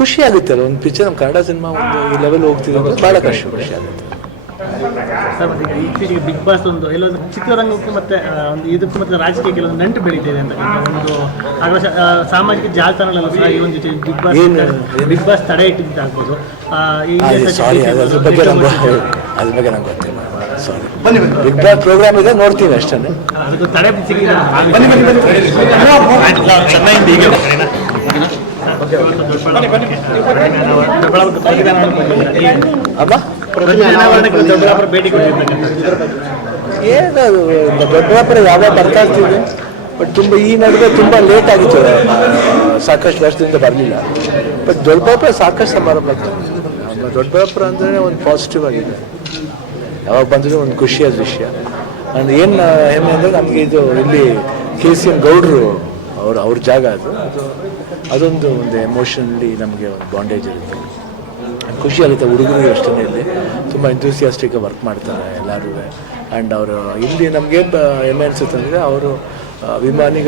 ಖುಷಿ ಆಗುತ್ತಲ್ಲ, ಒಂದು ಪಿಕ್ಚರ್ ನಮ್ಮ ಕನ್ನಡ ಸಿನಿಮಾ ಒಂದು ಈ ಲೆವೆಲ್ ಹೋಗ್ತಿದೆ ಅಂದರೆ ಭಾಳ ಖುಷಿ ಆಗುತ್ತೆ. ಸರ್ ಮತ್ತೆ ಈಗ ಇತ್ತೀಚೆಗೆ ಬಿಗ್ ಬಾಸ್ ಒಂದು ಎಲ್ಲೊಂದು ಚಿತ್ರರಂಗಕ್ಕೂ ಮತ್ತೆ ಒಂದು ಇದಕ್ಕೂ ಮತ್ತೆ ರಾಜಕೀಯ ಕೆಲವೊಂದು ನಂಟು ಬೆಳೀತಿದೆ ಅಂತ ಒಂದು ಆಗ ಸಾಮಾಜಿಕ ಜಾಲತಾಣಗಳಲ್ಲೂ ಸಹ ಈ ಒಂದು ಬಿಗ್ ಬಾಸ್ ತಡೆ ಇಟ್ಟಿದ್ದಾಗ್ಬೋದು. ಅದ್ರ ಬಗ್ಗೆ ನಂಗೆ ಗೊತ್ತಿಲ್ಲ. ಸಾರಿ, ಬಿಗ್ ಬಾಸ್ ಪ್ರೋಗ್ರಾಮ್ ಇದೆ, ನೋಡ್ತೀನಿ ಅಷ್ಟೇ. ಅದಕ್ಕೆ ತಡೆ ಸಿಕ್ಕಿದೆ ಭೇಟಿ ಏನದು ದೊಡ್ಡಬಳ್ಳಾಪುರ ಯಾವಾಗ ಬರ್ತಾ ಇರ್ತೀವಿ, ಬಟ್ ತುಂಬ ಈ ನಡುವೆ ತುಂಬ ಲೇಟ್ ಆಗಿತ್ತು, ಸಾಕಷ್ಟು ವರ್ಷದಿಂದ ಬರಲಿಲ್ಲ. ಬಟ್ ದೊಡ್ಡಬಳ್ಳಾಪುರ ಸಾಕಷ್ಟು ಸಮಾರಂಭ ಆಗ್ತದೆ. ದೊಡ್ಡಬಳ್ಳಾಪುರ ಅಂದರೆ ಒಂದು ಪಾಸಿಟಿವ್ ಆಗಿದೆ, ಯಾವಾಗ ಬಂದರೂ ಒಂದು ಖುಷಿಯಾದ ವಿಷಯ. ಅಂಡ್ ಏನು ಹೆಮ್ಮೆ ಅಂದರೆ ನಮಗೆ ಇದು ಇಲ್ಲಿ KCM ಗೌಡ್ರು ಅವ್ರ ಜಾಗ ಅದೊಂದು ಎಮೋಷನಲಿ ನಮಗೆ ಒಂದು ಬಾಂಡೇಜ್ ಇರುತ್ತೆ, ಖುಷಿ ಆಗುತ್ತೆ. ಹುಡುಗರಿಗೆ ಅಷ್ಟೇ ಇಲ್ಲಿ ತುಂಬ ಎಂಥೂಸಿಯಾಸ್ಟಿಕ್ ವರ್ಕ್ ಮಾಡ್ತಾರೆ ಎಲ್ಲರೂ. ಆ್ಯಂಡ್ ಅವರು ಇಲ್ಲಿ ನಮಗೆ ಹೆಮ್ಮೆ ಅನಿಸುತ್ತೆ ಅಂದರೆ ಅವರು ಅಭಿಮಾನಿ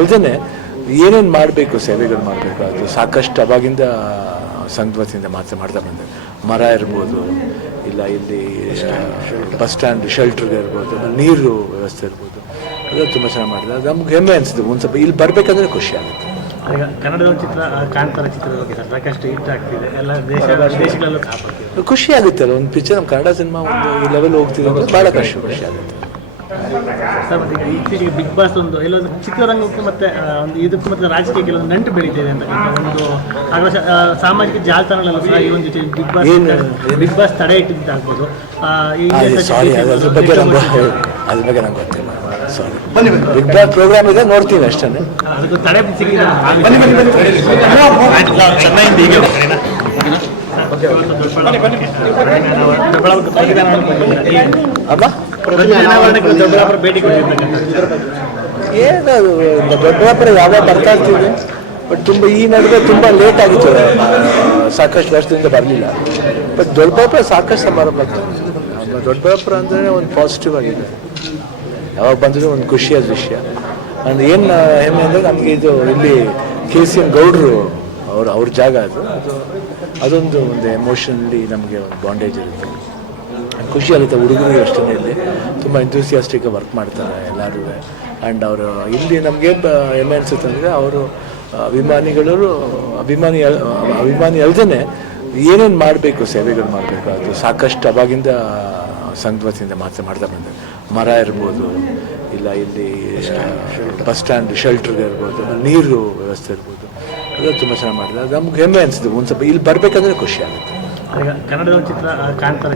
ಅಲ್ಲದೇ ಏನೇನು ಮಾಡಬೇಕು, ಸೇವೆಗಳು ಮಾಡಬೇಕು, ಅದು ಸಾಕಷ್ಟು ಅವಾಗಿಂದ ಸಂಘವತಿಯಿಂದ ಮಾಡ್ತಾ ಬಂದೆ. ಮರ ಇರ್ಬೋದು, ಇಲ್ಲ ಇಲ್ಲಿ ಬಸ್ ಸ್ಟ್ಯಾಂಡ್ ಶೆಲ್ಟರ್ಗೆ ಇರ್ಬೋದು, ನೀರು ವ್ಯವಸ್ಥೆ ಇರ್ಬೋದು, ಅದು ತುಂಬ ಚೆನ್ನಾಗಿ ಮಾಡಿದೆ. ಅದು ನಮ್ಗೆ ಹೆಮ್ಮೆ ಅನಿಸುತ್ತೆ. ಒಂದು ಸ್ವಲ್ಪ ಇಲ್ಲಿ ಬರಬೇಕಂದ್ರೆ ಖುಷಿ ಆಗುತ್ತೆ. ಈಗ ಕನ್ನಡದ ಚಿತ್ರ ಕಾಂತಾರ ಚಿತ್ರದ ಬಗ್ಗೆ ಸಾಕಷ್ಟು ಹಿಟ್ ಆಗ್ತಿದೆ, ಎಲ್ಲ ದೇಶಗಳಲ್ಲೂ ಕಾಪಾಡ್ತಿದೆ. ಖುಷಿ ಆಗುತ್ತಲ್ಲ, ಒಂದು ಪಿಕ್ಚರ್ ನಮ್ಮ ಕನ್ನಡ ಸಿನಿಮಾ ಒಂದು ಈ ಲೆವೆಲ್ ಹೋಗ್ತಿದೆ ಅಂದರೆ ಭಾಳ ಖುಷಿ ಆಗುತ್ತೆ. ಸರ್ ಮತ್ತೆ ಈಗ ಇತ್ತೀಚೆಗೆ ಬಿಗ್ ಬಾಸ್ ಒಂದು ಎಲ್ಲೊಂದು ಚಿತ್ರರಂಗಕ್ಕೂ ಮತ್ತೆ ಒಂದು ಇದಕ್ಕೂ ಮತ್ತೆ ರಾಜಕೀಯ ಕೆಲವೊಂದು ನಂಟು ಬೆಳೀತಿದೆ ಅಂತ ಒಂದು ಆಗ ಸಾಮಾಜಿಕ ಜಾಲತಾಣಗಳಲ್ಲೂ ಸಹ ಈ ಒಂದು ಬಿಗ್ ಬಾಸ್ ತಡೆ ಇಟ್ಟಿದ್ದಾಗ್ಬೋದು. ಅದ್ರ ಬಗ್ಗೆ ನಂಗೆ ಗೊತ್ತಿಲ್ಲ. ಸಾರಿ, ಬಿಗ್ ಬಾಸ್ ಪ್ರೋಗ್ರಾಮ್ ಇದೆ, ನೋಡ್ತೀನಿ ಅಷ್ಟೇ. ಅದಕ್ಕೆ ತಡೆ ಸಿಕ್ಕಿದೆ ಭೇಟಿ ಏನದು ದೊಡ್ಡಬಳ್ಳಾಪುರ ಯಾವಾಗ ಬರ್ತಾ ಇರ್ತೀವಿ, ಬಟ್ ತುಂಬ ಈ ನಡುವೆ ತುಂಬ ಲೇಟ್ ಆಗಿತ್ತು, ಸಾಕಷ್ಟು ವರ್ಷದಿಂದ ಬರಲಿಲ್ಲ. ಬಟ್ ದೊಡ್ಡಬಳ್ಳಾಪುರ ಸಾಕಷ್ಟು ಸಮಾರಂಭ ಆಗ್ತದೆ. ದೊಡ್ಡಬಳ್ಳಾಪುರ ಅಂದರೆ ಒಂದು ಪಾಸಿಟಿವ್ ಆಗಿದೆ, ಯಾವಾಗ ಬಂದರೂ ಒಂದು ಖುಷಿಯಾದ ವಿಷಯ. ಅಂಡ್ ಏನು ಹೆಮ್ಮೆ ಅಂದರೆ ನಮಗೆ ಇದು ಇಲ್ಲಿ KCM ಗೌಡ್ರು ಅವ್ರ ಜಾಗ ಅದೊಂದು ಎಮೋಷನಲಿ ನಮಗೆ ಒಂದು ಬಾಂಡೇಜ್ ಇರುತ್ತೆ, ಖುಷಿ ಆಗುತ್ತೆ. ಹುಡುಗರಿಗೆ ಅಷ್ಟೇ ಇಲ್ಲಿ ತುಂಬ ಎಂಥೂಸಿಯಾಸ್ಟಿಕ್ ವರ್ಕ್ ಮಾಡ್ತಾರೆ ಎಲ್ಲರೂ. ಆ್ಯಂಡ್ ಅವರು ಇಲ್ಲಿ ನಮಗೆ ಹೆಮ್ಮೆ ಅನಿಸುತ್ತೆ ಅಂದರೆ ಅವರು ಅಭಿಮಾನಿ ಅಲ್ಲದೇ ಏನೇನು ಮಾಡಬೇಕು, ಸೇವೆಗಳು ಮಾಡಬೇಕು, ಅದು ಸಾಕಷ್ಟು ಅವಾಗಿಂದ ಸಂಘವತಿಯಿಂದ ಮಾಡ್ತಾ ಬಂದೆ. ಮರ ಇರ್ಬೋದು, ಇಲ್ಲ ಇಲ್ಲಿ ಬಸ್ ಸ್ಟ್ಯಾಂಡ್ ಶೆಲ್ಟರ್ಗೆ ಇರ್ಬೋದು, ನೀರು ವ್ಯವಸ್ಥೆ ಇರ್ಬೋದು, ಅದು ತುಂಬ ಚೆನ್ನಾಗಿ ಮಾಡಿದೆ. ಅದು ನಮ್ಗೆ ಹೆಮ್ಮೆ ಅನಿಸುತ್ತೆ. ಒಂದು ಸ್ವಲ್ಪ ಇಲ್ಲಿ ಬರಬೇಕಂದ್ರೆ ಖುಷಿ ಆಗುತ್ತೆ. ಈಗ ಕನ್ನಡದ ಚಿತ್ರ ಕಾಂತಾರ